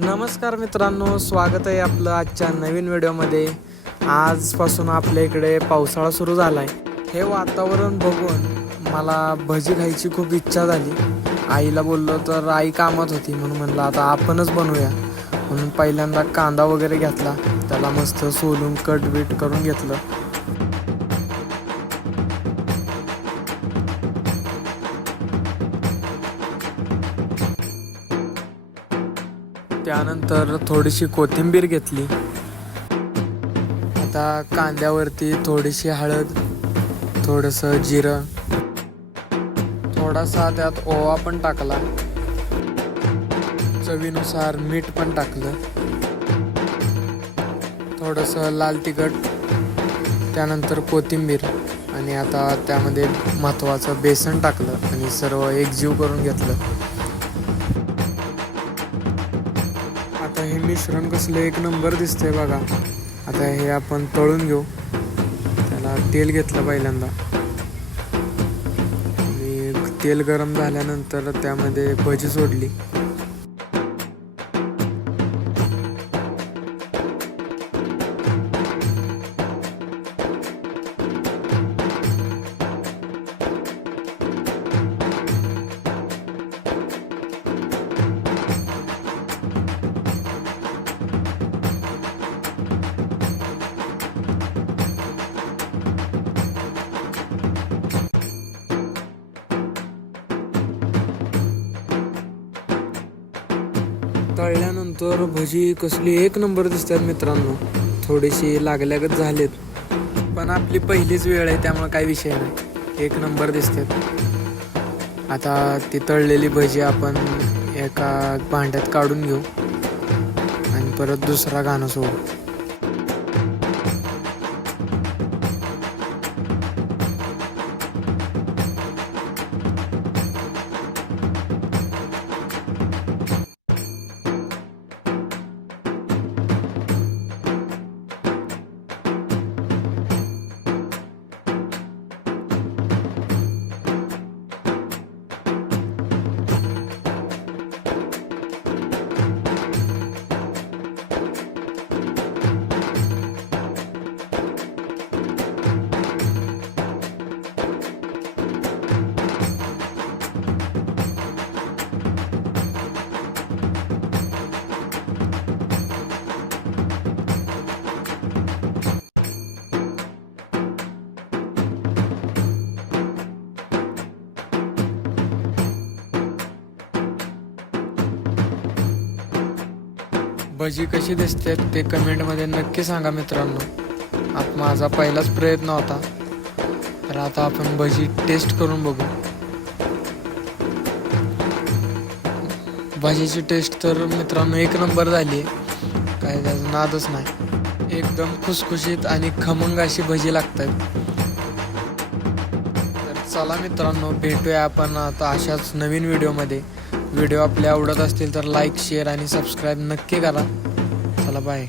नमस्कार मित्रांनो स्वागत आहे आपलं आजच्या नवीन व्हिडिओमध्ये. आजपासून आपल्या इकडे पावसाळा सुरू झाला आहे हे वातावरण बघून मला भजी खायची खूप इच्छा झाली. आईला बोललो तर आई कामात होती म्हणून म्हणलं आता आपणच बनवूया. म्हणून पहिल्यांदा कांदा वगैरे घेतला. त्याला मस्त सोलून कट बीट करून घेतलं. त्यानंतर थोडीशी कोथिंबीर घेतली. आता कांद्यावरती थोडीशी हळद थोडंसं जिरं. थोडासा त्यात ओवा पण टाकला. चवीनुसार मीठ पण टाकलं. थोडंसं लाल तिखट त्यानंतर कोथिंबीर आणि आता त्यामध्ये महत्त्वाचं बेसन टाकलं आणि सर्व एकजीव करून घेतलं. मिश्रण कसलं एक नंबर दिसतंय बघा. आता हे आपण तळून घेऊ. त्याला तेल घेतलं पहिल्यांदा. आणि तेल गरम झाल्यानंतर त्यामध्ये भजी सोडली. तळल्यानंतर भजी कसली एक नंबर दिसतात मित्रांनो. थोडीशी लागल्यागत झालेत. पण आपली पहिलीच वेळ आहे त्यामुळे काही विषय नाही. एक नंबर दिसतात. आता ती तळलेली भजी आपण एका भांड्यात काढून घेऊ आणि परत दुसरा गाणं सोडू. भजी कशी दिसते ते कमेंटमध्ये नक्की सांगा मित्रांनो. आता माझा पहिलाच प्रयत्न होता. तर आता आपण भजी टेस्ट करून बघू. भाजीची टेस्ट तर मित्रांनो एक नंबर झाली आहे काय त्याचा नादच नाही. एकदम खुसखुशीत आणि खमंग अशी भजी लागतात. तर चला मित्रांनो भेटूया आपण आता अशाच नवीन व्हिडिओमध्ये व्हिडिओ आपले आवडत असतील तर लाईक शेअर आणि सबस्क्राईब नक्की करा. चला बाय